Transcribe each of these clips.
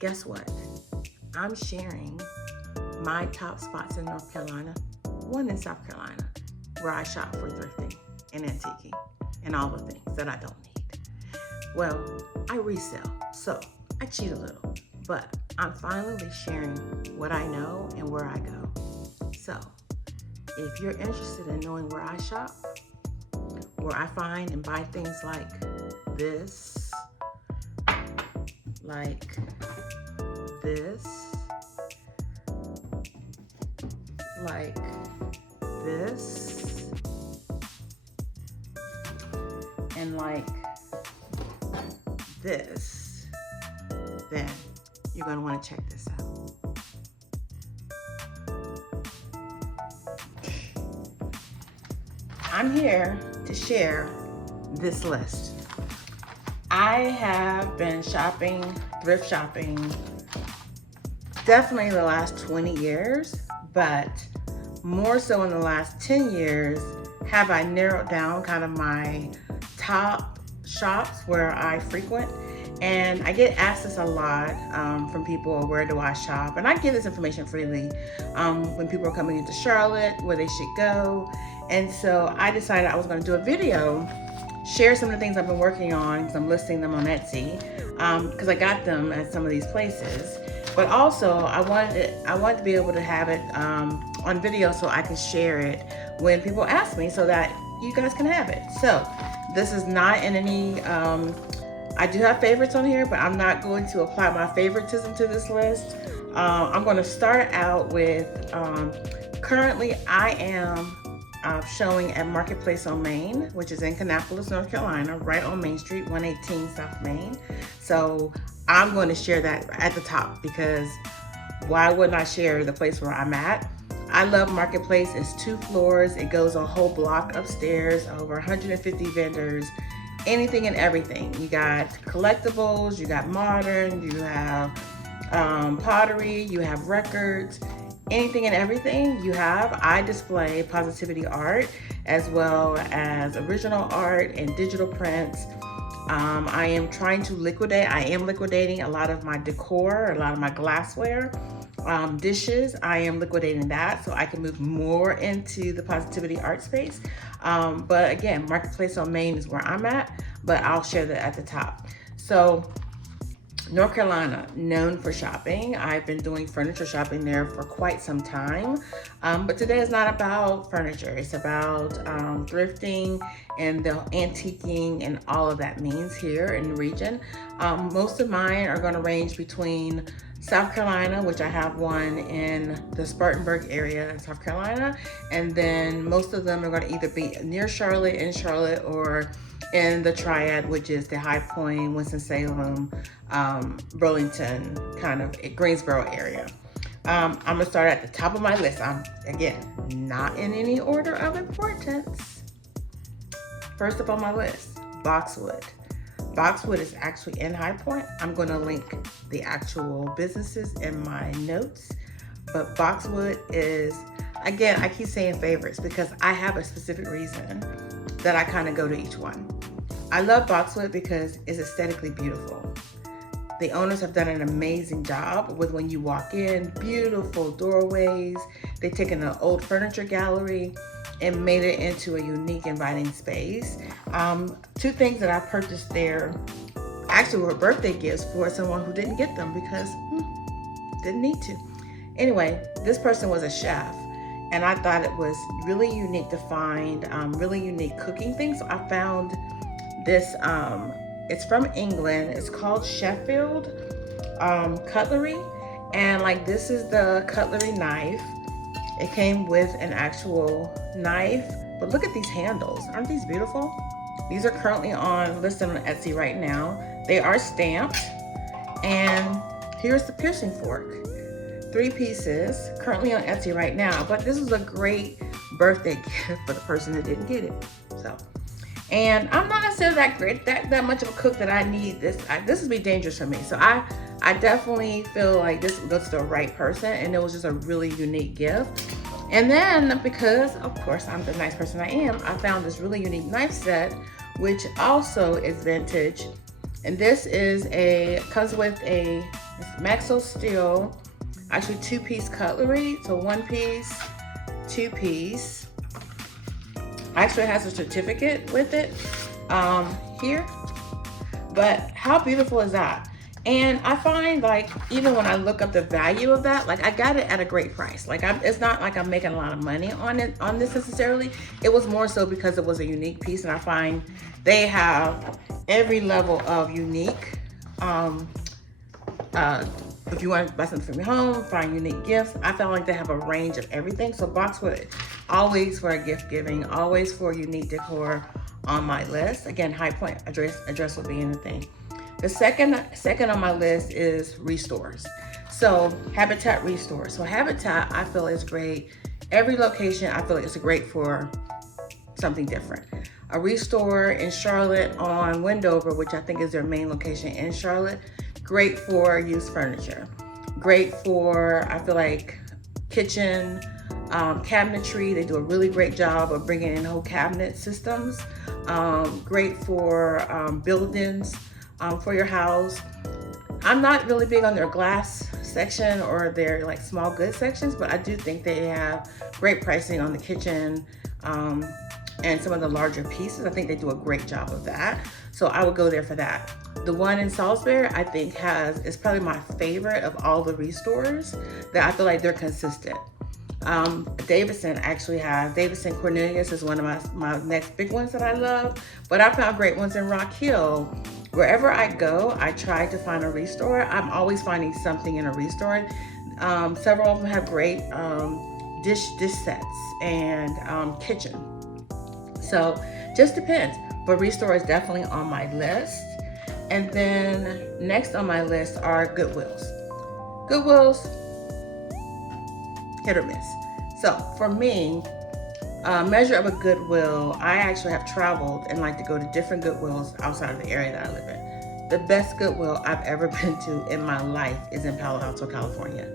guess what? I'm sharing my top spots in North Carolina, one in South Carolina, where I shop for thrifting and antiquing and all the things that I don't need. Well, I resell, so I cheat a little, but I'm finally sharing what I know and where I go. So if you're interested in knowing where I shop, where I find and buy things like this, like this, like this, and like this, then you're going to want to check this out. I'm here to share this list. I have been shopping, thrift shopping, definitely the last 20 years, but more so in the last 10 years have I narrowed down kind of my top shops where I frequent. And I get asked this a lot from people, where do I shop? And I give this information freely when people are coming into Charlotte, where they should go. And so I decided I was going to do a video, share some of the things I've been working on, because I'm listing them on Etsy, because I got them at some of these places. But also I wanted to be able to have it on video so I can share it when people ask me, so that you guys can have it. So this is not in any, I do have favorites on here, but I'm not going to apply my favoritism to this list. I'm going to start out with, currently I am showing at Marketplace on Main, which is in Kannapolis, North Carolina, right on Main Street, 118 South Main. So I'm going to share that at the top, because why wouldn't I share the place where I'm at? I love Marketplace. It's 2 floors. It goes a whole block upstairs, over 150 vendors, anything and everything. You got collectibles, you got modern, you have pottery, you have records, anything and everything you have. I display positivity art as well as original art and digital prints. I am liquidating a lot of my decor, a lot of my glassware, dishes. I am liquidating that so I can move more into the positivity art space. But again, Marketplace on Main is where I'm at, but I'll share that at the top. So North Carolina, known for shopping. I've been doing furniture shopping there for quite some time. But today is not about furniture. It's about thrifting and the antiquing and all of that means here in the region. Most of mine are going to range between South Carolina, which I have one in the Spartanburg area in South Carolina. And then most of them are going to either be near Charlotte, in Charlotte, or in the Triad, which is the High Point, Winston-Salem, Burlington, kind of Greensboro area. I'm gonna start at the top of my list. I'm, again, not in any order of importance. First up on my list, Boxwood. Boxwood is actually in High Point. I'm gonna link the actual businesses in my notes, but Boxwood is, again, I keep saying favorites because I have a specific reason that I kind of go to each one. I love Boxwood because it's aesthetically beautiful. The owners have done an amazing job with when you walk in, beautiful doorways. They've taken an old furniture gallery and made it into a unique, inviting space. 2 things that I purchased there actually were birthday gifts for someone who didn't get them because didn't need to. Anyway, this person was a chef, and I thought it was really unique to find really unique cooking things. So I found this, it's from England. It's called Sheffield cutlery. And like, this is the cutlery knife. It came with an actual knife, but look at these handles. Aren't these beautiful? These are currently listed on Etsy right now. They are stamped. And here's the piercing fork. 3 pieces, currently on Etsy right now, but this was a great birthday gift for the person that didn't get it. So, and I'm not necessarily that much of a cook that I need this. This would be dangerous for me. So I definitely feel like this goes to the right person, and it was just a really unique gift. And then, because of course I'm the nice person I am, I found this really unique knife set, which also is vintage. And this is comes with a It's Maxo Steel, actually 2-piece cutlery. So 1 piece, 2 piece. Actually has a certificate with it here. But how beautiful is that? And I find, like, even when I look up the value of that, like, I got it at a great price. Like, it's not like I'm making a lot of money on this necessarily. It was more so because it was a unique piece, and I find they have every level of unique. If you want to buy something from your home, find unique gifts, I felt like they have a range of everything. So Boxwood, always for a gift giving, always for unique decor on my list. Again, High Point address will be in the thing. The second on my list is restores. So Habitat Restore. So Habitat, I feel, is great. Every location, I feel like it's great for something different. A restore in Charlotte on Wendover, which I think is their main location in Charlotte. Great for used furniture. Great for, I feel like, kitchen, cabinetry. They do a really great job of bringing in whole cabinet systems. Great for buildings. For your house. I'm not really big on their glass section or their like small goods sections, but I do think they have great pricing on the kitchen and some of the larger pieces. I think they do a great job of that. So I would go there for that. The one in Salisbury, I think is probably my favorite of all the restores that I feel like they're consistent. Davidson actually has, Davidson Cornelius is one of my next big ones that I love, but I found great ones in Rock Hill. Wherever I go, I try to find a restore. I'm always finding something in a restore. Several of them have great dish sets and kitchen. So just depends, but restore is definitely on my list. And then next on my list are Goodwills. Goodwills, hit or miss. So for me, measure of a Goodwill, I actually have traveled and like to go to different Goodwills outside of the area that I live in. The best Goodwill I've ever been to in my life is in Palo Alto, California.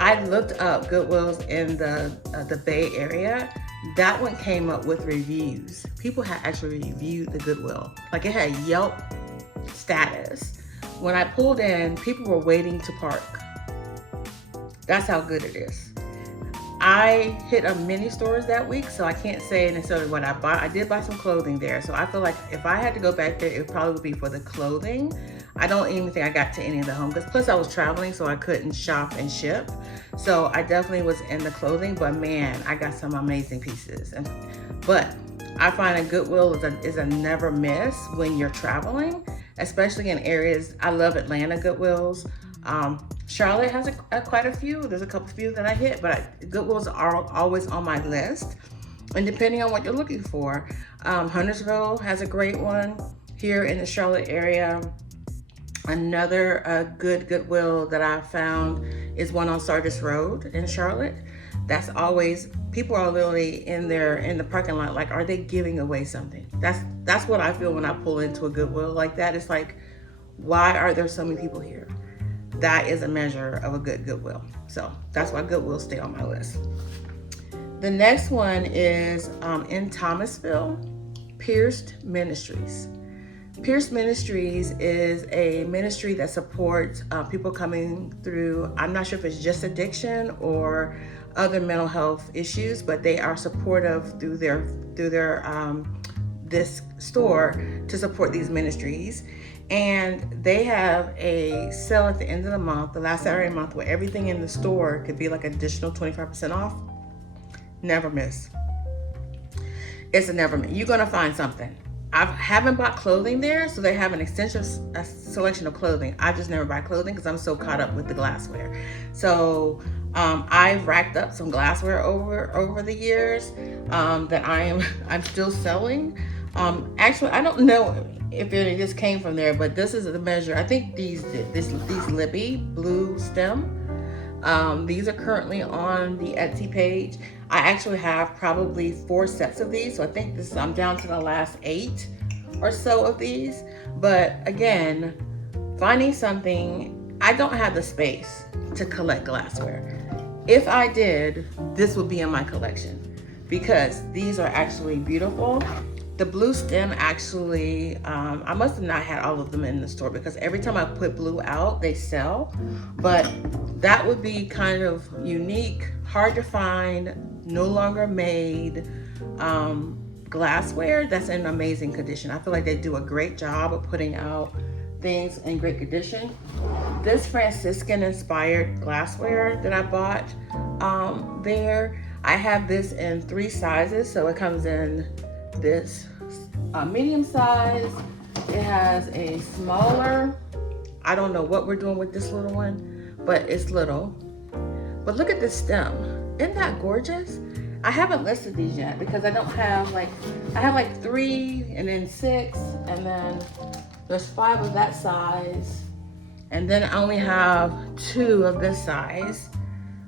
I looked up Goodwills in the Bay Area. That one came up with reviews. People had actually reviewed the Goodwill. Like, it had Yelp status. When I pulled in, people were waiting to park. That's how good it is. I hit a mini stores that week, so I can't say necessarily what I bought. I did buy some clothing there, so I feel like if I had to go back there, it probably would be for the clothing. I don't even think I got to any of the home goods. Plus, I was traveling, so I couldn't shop and ship. So I definitely was in the clothing, but man, I got some amazing pieces. But I find a Goodwill is a never miss when you're traveling, especially in areas. I love Atlanta Goodwills. Charlotte has quite a few. There's a few that I hit, but Goodwills are always on my list. And depending on what you're looking for, Huntersville has a great one here in the Charlotte area. Another good Goodwill that I found is one on Sardis Road in Charlotte. That's always, people are literally in the parking lot, like, are they giving away something? That's what I feel when I pull into a Goodwill like that. It's like, why are there so many people here? That is a measure of a good Goodwill. So that's why Goodwill stay on my list. The next one is in Thomasville, Pierced Ministries. Pierced Ministries is a ministry that supports people coming through, I'm not sure if it's just addiction or other mental health issues, but they are supportive through their this store to support these ministries. And they have a sale at the end of the month, the last Saturday of the month, where everything in the store could be like additional 25% off. Never miss. It's a never miss. You're gonna find something. I haven't bought clothing there, so they have an extensive selection of clothing. I just never buy clothing because I'm so caught up with the glassware. So I've racked up some glassware over the years that I'm still selling. Actually, I don't know if it just came from there, but this is the measure. I think these Libby blue stem. These are currently on the Etsy page. I actually have probably 4 sets of these, so I think I'm down to the last 8 or so of these. But again, finding something, I don't have the space to collect glassware. If I did, this would be in my collection because these are actually beautiful. The blue stem actually, I must have not had all of them in the store because every time I put blue out, they sell. But that would be kind of unique, hard to find, no longer made glassware that's in amazing condition. I feel like they do a great job of putting out things in great condition. This Franciscan inspired glassware that I bought there, I have this in 3 sizes. So it comes in this medium size. It has a smaller, I don't know what we're doing with this little one, but it's little. But look at this stem. Isn't that gorgeous? I haven't listed these yet because I don't have I have 3 and then 6 and then there's 5 of that size. And then I only have 2 of this size.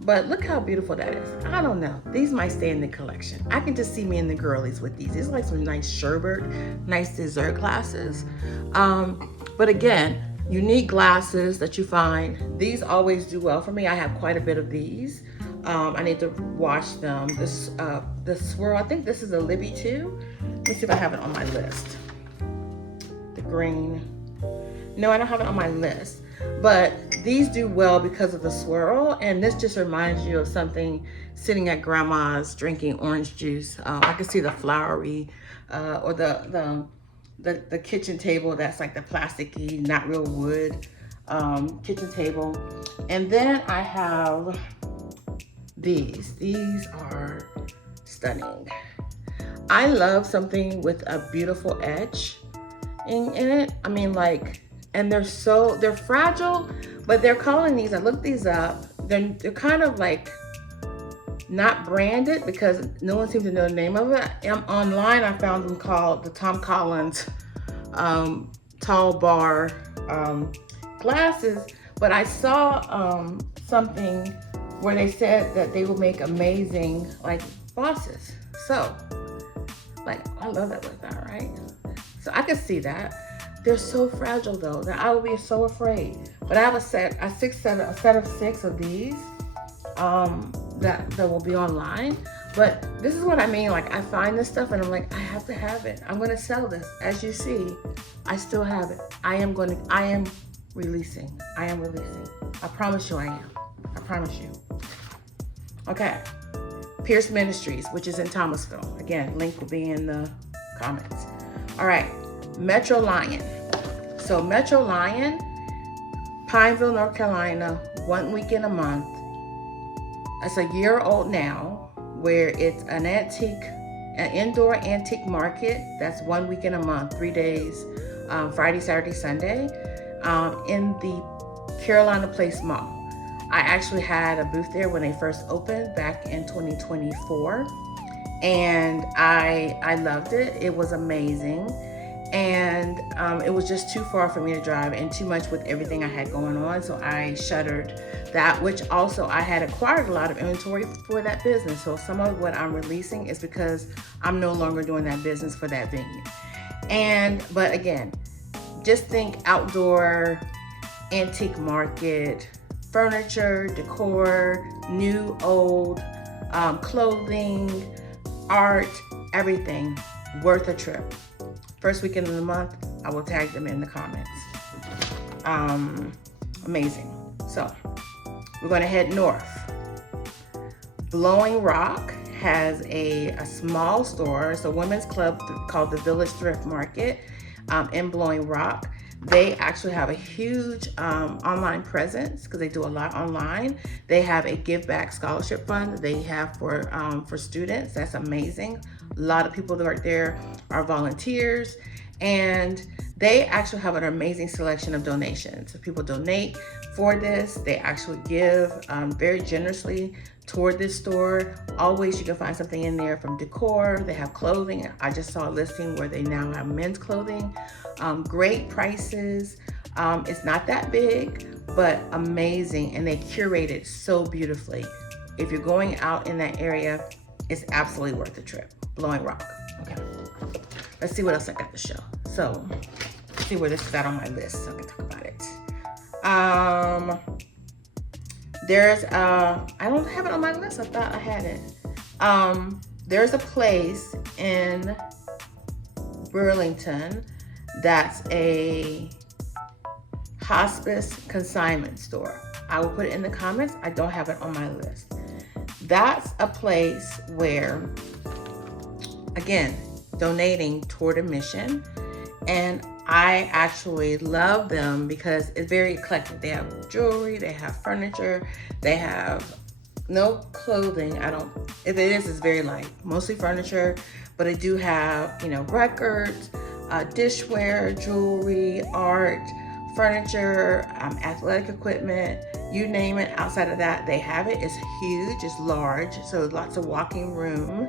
But look how beautiful that is. I don't know. These might stay in the collection. I can just see me and the girlies with these. These are like some nice sherbet, nice dessert glasses. But again, unique glasses that you find. These always do well for me. I have quite a bit of these. I need to wash them. This swirl, I think this is a Libby too. Let me see if I have it on my list. The green. No, I don't have it on my list. But these do well because of the swirl, and this just reminds you of something sitting at grandma's drinking orange juice. I can see the flowery or the kitchen table that's like the plasticky, not real wood kitchen table. And then I have these. These are stunning. I love something with a beautiful edge in it. I mean, like, and they're fragile, but they're calling these, I looked these up, they're kind of like not branded because no one seems to know the name of it. Online, I found them called the Tom Collins tall bar glasses, but I saw something where they said that they will make amazing like bosses. So, like, I love that like that, right? So I can see that. They're so fragile though that I would be so afraid. But I have a set of 6 of these that will be online. But this is what I mean. Like, I find this stuff and I'm like, I have to have it. I'm gonna sell this. As you see, I still have it. I am releasing. I promise you I am. I promise you. Okay. Pierce Ministries, which is in Thomasville. Again, link will be in the comments. All right. Metrolion. So Metrolion, Pineville, North Carolina, 1 week in a month. It's a year old now, where it's an indoor antique market. That's 1 week in a month, 3 days, Friday, Saturday, Sunday, in the Carolina Place Mall. I actually had a booth there when they first opened back in 2024, and I loved it. It was amazing. And it was just too far for me to drive and too much with everything I had going on. So I shuttered that, which also I had acquired a lot of inventory for that business. So some of what I'm releasing is because I'm no longer doing that business for that venue. But again, just think outdoor, antique market, furniture, decor, new, old, clothing, art, everything worth a trip. First weekend of the month, I will tag them in the comments. Amazing. So we're gonna head north. Blowing Rock has a small store. It's a women's club called the Village Thrift Market in Blowing Rock. They actually have a huge online presence because they do a lot online. They have a give back scholarship fund that they have for students. That's amazing. A lot of people that are there are volunteers, and they actually have an amazing selection of donations. If people donate for this, they actually give very generously toward this store. Always you can find something in there from decor. They have clothing. I just saw a listing where they now have men's clothing. Great prices. It's not that big, but amazing, and they curate it so beautifully. If you're going out in that area, it's absolutely worth the trip. Blowing Rock. Okay. Let's see what else I got to show. So, let's see where this is at on my list so I can talk about it. There's I don't have it on my list. I thought I had it. There's a place in Burlington that's a Hospice consignment store. I will put it in the comments. I don't have it on my list. That's a place where, again, donating toward a mission. And I actually love them because it's very eclectic. They have jewelry, they have furniture, they have no clothing. If it is, it's very light, mostly furniture, but they do have, records, dishware, jewelry, art, furniture, athletic equipment, you name it. Outside of that, they have it. It's huge, it's large, so lots of walking room.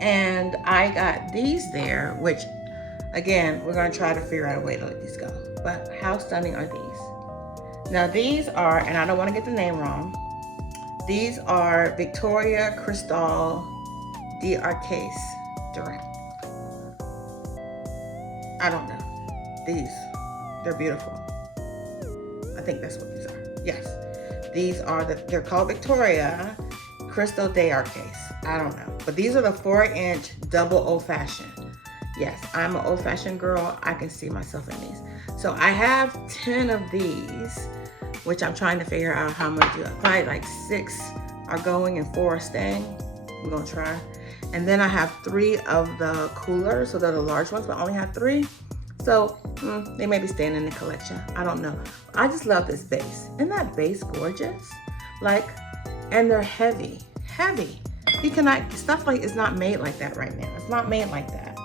And I got these there, which again, we're going to try to figure out a way to let these go. But how stunning are these? Now these are, and I don't want to get the name wrong, these are Victoria Crystal D'Arcase Direct. I don't know. They're beautiful. I think that's what these are. Yes. These are they're called Victoria Crystal D'Arcase. I don't know. But these are the 4-inch double old-fashioned. Yes, I'm an old-fashioned girl. I can see myself in these. So I have 10 of these, which I'm trying to figure out how much. Probably like 6 are going and 4 are staying. We're gonna try. And then I have 3 of the coolers, so they're the large ones, but I only have 3. So they may be staying in the collection. I don't know. I just love this base. Isn't that base gorgeous? And they're heavy. You cannot, stuff like it's not made like that right now. It's not made like that.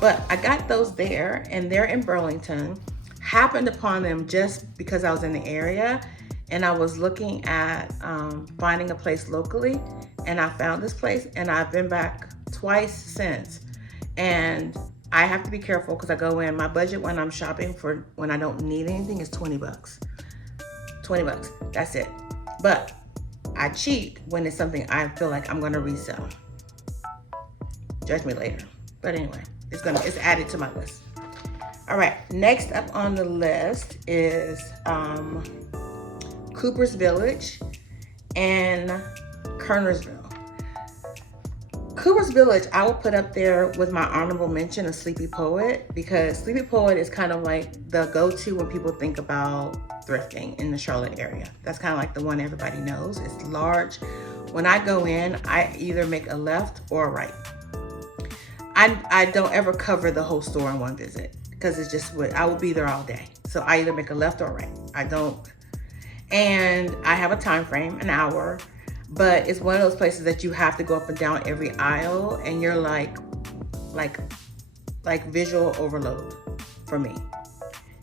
But I got those there, and they're in Burlington. Happened upon them just because I was in the area, and I was looking at finding a place locally, and I found this place, and I've been back twice since. And I have to be careful because I go in, my budget when I'm shopping for when I don't need anything is $20. $20, that's it. But I cheat when it's something I feel like I'm gonna resell. Judge me later. But anyway, it's added to my list. All right, next up on the list is Cooper's Village and Kernersville. Cooper's Village, I will put up there with my honorable mention of Sleepy Poet, because Sleepy Poet is kind of like the go-to when people think about thrifting in the Charlotte area. That's kind of like the one everybody knows. It's large. When I go in, I either make a left or a right. I don't ever cover the whole store in one visit because it's just I will be there all day. So I either make a left or a right. I don't, and I have a time frame, an hour, but it's one of those places that you have to go up and down every aisle, and you're like visual overload for me.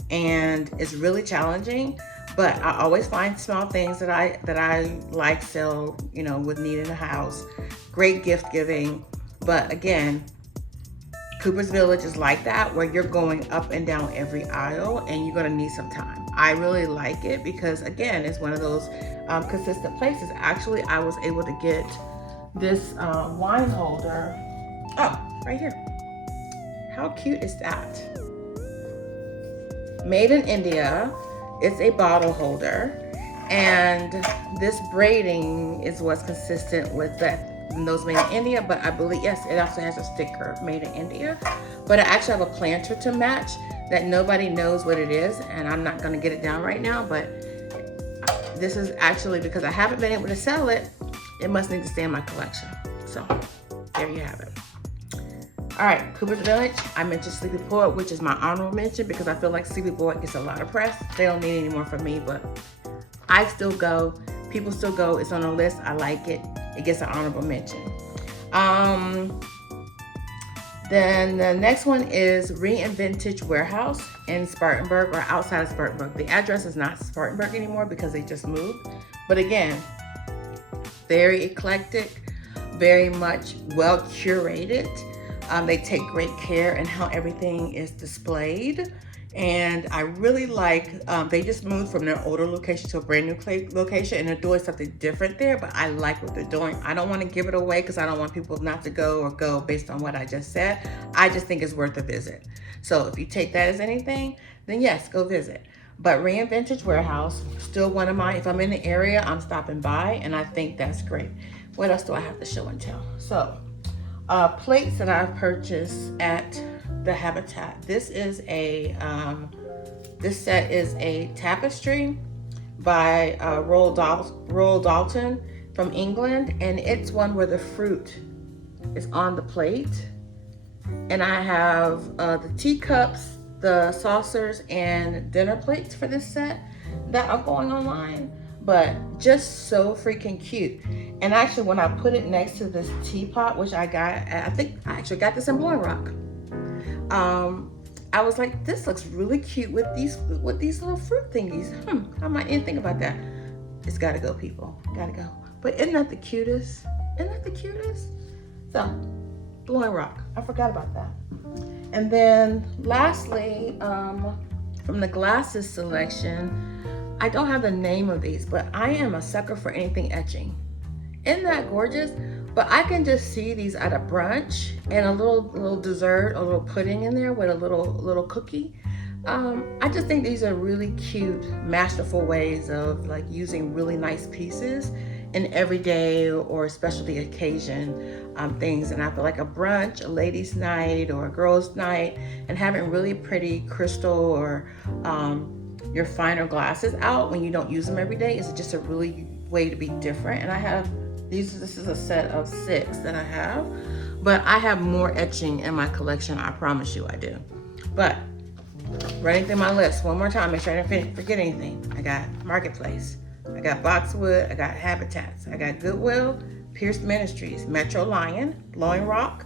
And it's really challenging, but I always find small things that I like, sell, with need in the house. Great gift giving. But again, Cooper's Village is like that, where you're going up and down every aisle, and you're gonna need some time. I really like it because, again, it's one of those consistent places. Actually, I was able to get this wine holder. Oh, right here. How cute is that? Made in India. It's a bottle holder, and this braiding is what's consistent with that. Those made in India, but I believe, yes, it also has a sticker made in India. But I actually have a planter to match that nobody knows what it is, and I'm not going to get it down right now, but this is actually, because I haven't been able to sell it, it must need to stay in my collection. So there you have it. All right, Cooper's Village. I mentioned Sleepy Poet, which is my honorable mention because I feel like Sleepy Poet gets a lot of press. They don't need any more from me, but I still go. People still go. It's on the list. I like it. It gets an honorable mention. Then the next one is Reinvintage Warehouse in Spartanburg, or outside of Spartanburg. The address is not Spartanburg anymore because they just moved. But again, very eclectic, very much well curated. They take great care in how everything is displayed. And I really like, they just moved from their older location to a brand new location, and they're doing something different there, but I like what they're doing. I don't want to give it away because I don't want people not to go or go based on what I just said. I just think it's worth a visit. So if you take that as anything, then yes, go visit. But Reinvintage Warehouse, still one of my, if I'm in the area, I'm stopping by, and I think that's great. What else do I have to show and tell? So, plates that I've purchased at the habitat. This is a this set is a tapestry by Roald Dalton from England, and it's one where the fruit is on the plate. And I have the teacups, the saucers, and dinner plates for this set that are going online, but just so freaking cute. And actually, when I put it next to this teapot, which I got, I think I actually got this in Blowing Rock. I was like, this looks really cute with these little fruit thingies. I might even think about that. It's gotta go, people, gotta go. But isn't that the cutest? Isn't that the cutest? So, Blowing Rock, I forgot about that. And then lastly, from the glasses selection, I don't have the name of these, but I am a sucker for anything etching. Isn't that gorgeous? But I can just see these at a brunch and a little dessert, a little pudding in there with a little cookie. I just think these are really cute, masterful ways of like using really nice pieces in everyday or specialty occasion things. And I feel like a brunch, a ladies' night or a girls' night, and having really pretty crystal or your finer glasses out when you don't use them every day is just a really way to be different. And I have this is a set of 6 that I have, but I have more etching in my collection, I promise you I do. But running through my list one more time, make sure I didn't forget anything. I got Marketplace, I got Boxwood, I got Habitats, I got Goodwill, Pierce Ministries, Metrolion, Blowing Rock,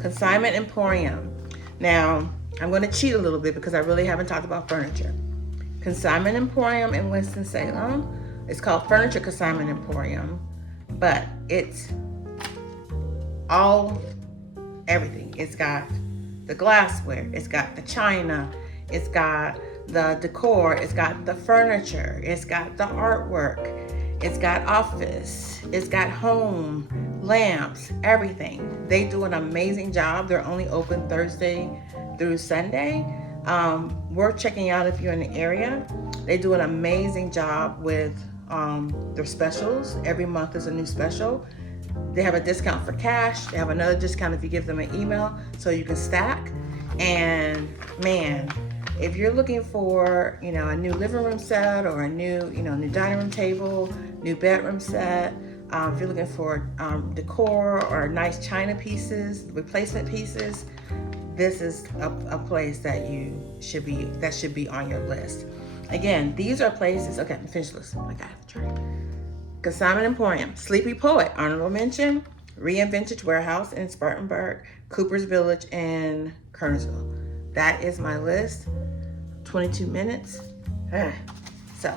Consignment, Emporium. Now, I'm going to cheat a little bit because I really haven't talked about furniture. Consignment Emporium in Winston, Salem. It's called Furniture Consignment Emporium, but it's everything. It's got the glassware, it's got the china, it's got the decor, it's got the furniture, it's got the artwork, it's got office, it's got home, lamps, everything. They do an amazing job. They're only open Thursday through Sunday. Worth checking out if you're in the area. They do an amazing job with their specials. Every month is a new special. They have a discount for cash. They have another discount if you give them an email so you can stack. And man, if you're looking for, a new living room set or a new, new dining room table, new bedroom set, if you're looking for decor or nice china pieces, replacement pieces, this is a place that should be on your list. Again, these are places. Okay, I'm finished this. I got it. Try. Consignment Emporium, Sleepy Poet, honorable mention, Reinvintage Warehouse in Spartanburg, Cooper's Village in Kernersville. That is my list. 22 minutes. So